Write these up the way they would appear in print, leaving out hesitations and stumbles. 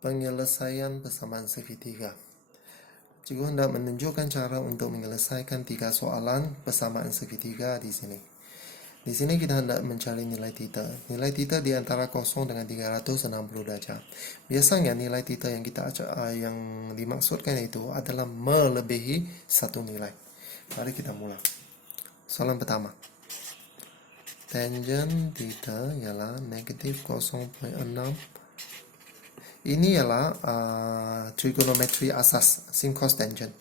Penyelesaian persamaan segitiga. Cikgu hendak menunjukkan cara untuk menyelesaikan 3 soalan persamaan segitiga di sini. Di sini kita hendak mencari nilai theta. Nilai theta di antara 0 dengan 360 darjah. Biasanya nilai theta yang dimaksudkan itu adalah melebihi satu nilai. Mari kita mulai. Soalan pertama. Tangent theta ialah negatif 0,6. Ini ialah trigonometri asas, sin cos tangent.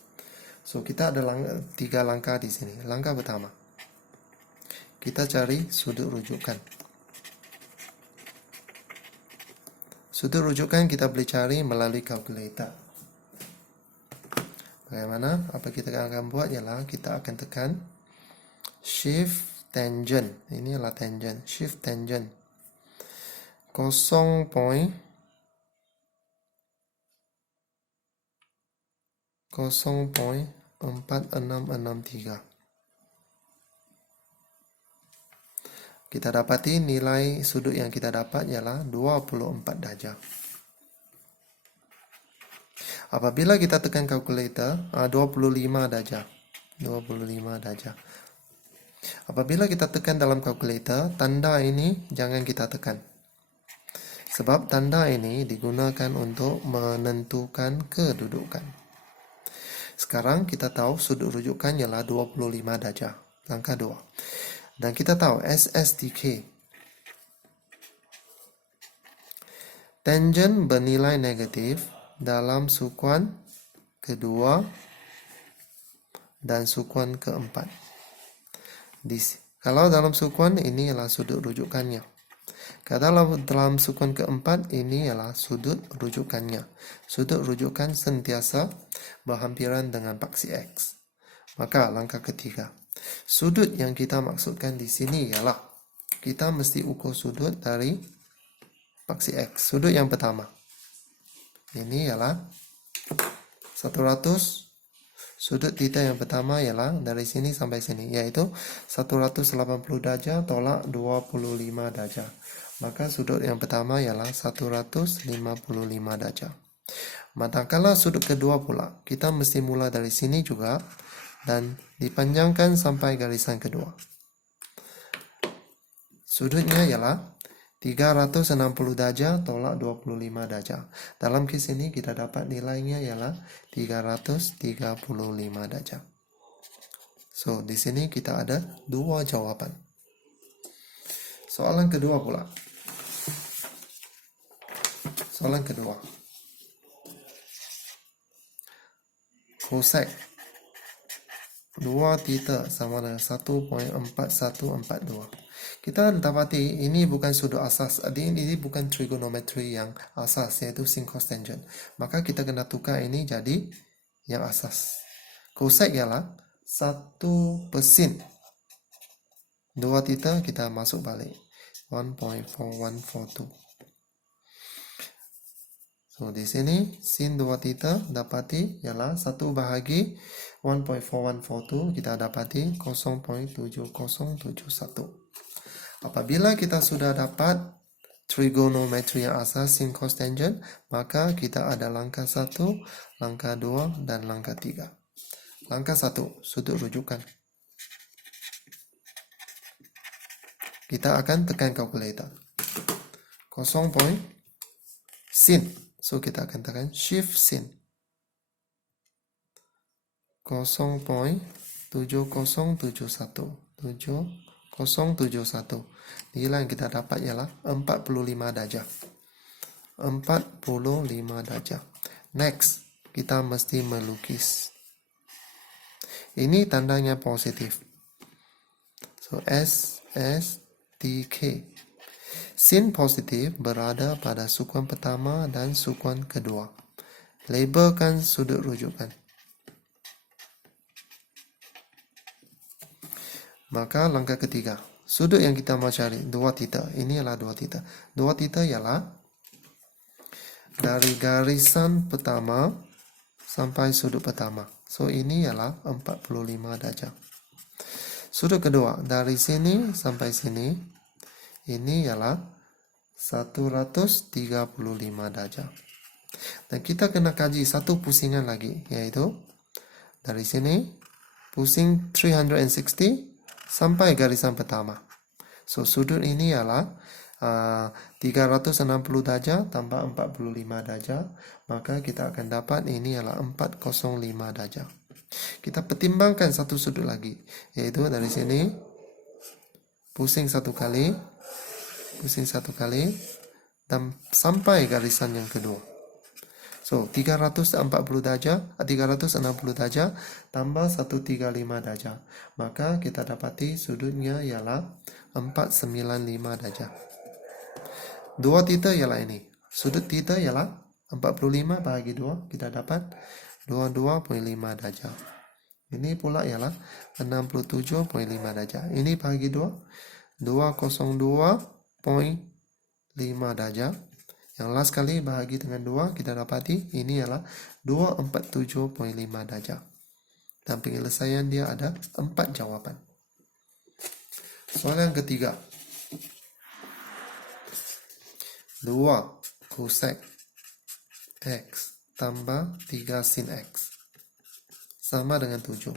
So, kita ada 3 langkah di sini. Langkah pertama, kita cari sudut rujukan. Sudut rujukan kita boleh cari melalui kalkulator. Bagaimana? Apa kita akan buat ialah kita akan tekan shift tangent. Ini adalah tangent. Shift tangent 0.4663. Kita dapati nilai sudut yang kita dapat ialah 24 darjah. Apabila kita tekan kalkulator, 25 darjah. 25 darjah. Apabila kita tekan dalam kalkulator, tanda ini jangan kita tekan. Sebab tanda ini digunakan untuk menentukan kedudukan. Sekarang kita tahu sudut rujukan ialah 25 darjah. Langkah 2. Dan kita tahu SSTK. Tangent bernilai negatif dalam sukuan kedua dan sukuan keempat. Kalau dalam sukuan ini ialah sudut rujukannya. Kalau dalam sukuan keempat ini ialah sudut rujukannya. Sudut rujukan sentiasa berhampiran dengan paksi X. Maka langkah ketiga. Sudut yang kita maksudkan di sini ialah kita mesti ukur sudut dari paksi X. Sudut yang pertama. Ini ialah 100. Sudut theta yang pertama ialah dari sini sampai sini, yaitu 180 darjah tolak 25 darjah. Maka sudut yang pertama ialah 155 darjah. Manakala sudut kedua pula, kita mesti mula dari sini juga dan dipanjangkan sampai garisan kedua. Sudutnya ialah 360 darjah tolak 25 darjah. Dalam kes ini kita dapat nilainya ialah 335 darjah. So, di sini kita ada 2 jawapan. Soalan kedua pula. Soalan kedua. Cosec 2 theta sama dengan 1.4142. Kita dapati ini bukan sudut asas. Ini bukan trigonometri yang asas, yaitu sin cos tangent. Maka kita kena tukar ini jadi yang asas. Cosec ialah 1%. 2 theta kita masuk balik. 1.4142. So, di sini sin 2 theta dapati ialah 1 bahagi 1.4142, kita dapati 0.7071. Apabila kita sudah dapat trigonometri yang asas sin cos tangent, maka kita ada langkah 1, langkah 2, dan langkah 3. Langkah 1, sudut rujukan. Kita akan tekan kalkulator. Sin. So, kita akan tekan shift sin. 0.7071. Nilai yang kita dapat ialah 45 darjah. 45 darjah. Next, kita mesti melukis. Ini tandanya positif. So, SSTK. Sin positif berada pada sukuan pertama dan sukuan kedua. Labelkan sudut rujukan. Maka langkah ketiga. Sudut yang kita mau cari 2 theta. Ini adalah 2 theta. 2 theta ialah dari garisan pertama sampai sudut pertama. So, ini ialah 45 darjah. Sudut kedua, dari sini sampai sini, ini ialah 135 darjah. Dan kita kena kaji satu pusingan lagi, yaitu dari sini pusing 360 sampai garisan pertama. So, sudut ini ialah 360 darjah tambah 45 darjah. Maka kita akan dapat ini ialah 405 darjah. Kita pertimbangkan satu sudut lagi, yaitu dari sini pusing satu kali, dan sampai garisan yang kedua. So, 360 darjah tambah 135 darjah. Maka kita dapati sudutnya ialah 495 darjah. Dua theta ialah ini. Sudut theta ialah 45 bahagi 2. Kita dapat 22.5 darjah. Ini pula ialah 67.5 darjah. Ini bahagi 2. 202.5 darjah. Yang last kali bahagi dengan 2, kita dapati ini adalah 247.5 darjah. Dan penyelesaian dia ada 4 jawapan. Soalan yang ketiga. 2 cosec X tambah 3 sin X sama dengan 7.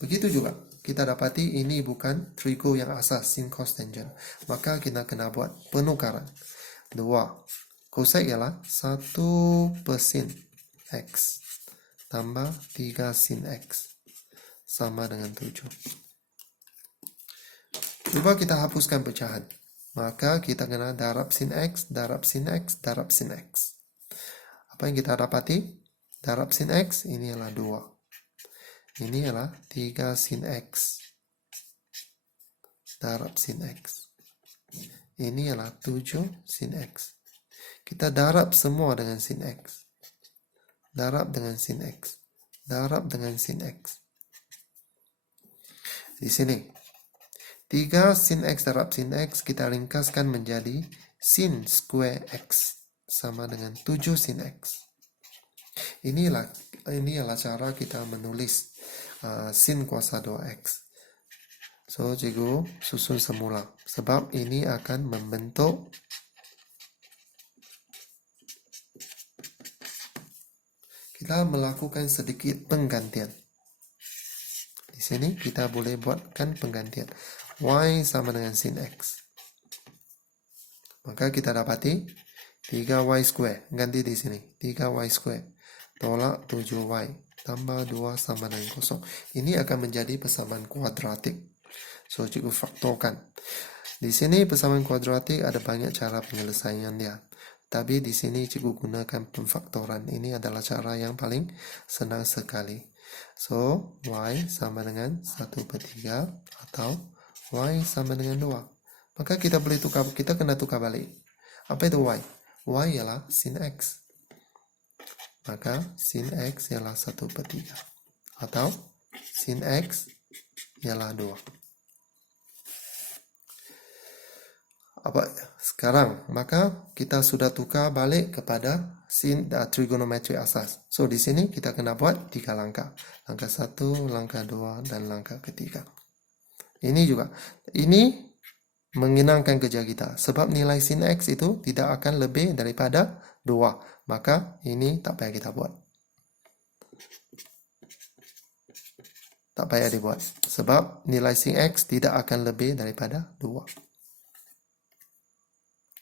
Begitu juga, kita dapati ini bukan trigo yang asas, sin cos tangent. Maka kita kena buat penukaran. 2 cosec ialah 1 per sin X tambah 3 sin X sama dengan 7. Cuba kita hapuskan pecahan. Maka kita kena darab sin X, darab sin X, darab sin X. Apa yang kita dapati? Darab sin X, ini adalah 2. Ini adalah 3 sin X. Darab sin X. Ini adalah 7 sin X. Kita darab semua dengan sin X. Darab dengan sin X. Darab dengan sin X. Di sini 3 sin X darab sin X kita ringkaskan menjadi sin square X sama dengan 7 sin X. Ini adalah cara kita menulis sin kuasa 2X. So, cikgu susun semula. Sebab ini akan membentuk kita melakukan sedikit penggantian. Di sini kita boleh buatkan penggantian. Y sama dengan sin X. Maka kita dapati 3Y square. Ganti di sini. 3Y square. Tolak 7Y. Tambah 2 sama dengan 0. Ini akan menjadi persamaan kuadratik. So, cikgu faktorkan. Di sini persamaan kuadratik ada banyak cara penyelesaian dia. Tapi di sini cikgu gunakan pemfaktoran. Ini adalah cara yang paling senang sekali. So, Y sama dengan 1/3 atau Y sama dengan 2. Maka kita kena tukar balik. Apa itu Y? Y ialah sin X. Maka sin X ialah 1/3. Atau sin X ialah 2. Sekarang, maka kita sudah tukar balik kepada sin trigonometri asas. So, di sini kita kena buat 3 langkah. Langkah 1, langkah 2, dan langkah ketiga. Ini juga. Ini mengenangkan kerja kita. Sebab nilai sin X itu tidak akan lebih daripada 2. Maka ini tak payah kita buat. Tak payah dibuat. Sebab nilai sin X tidak akan lebih daripada 2.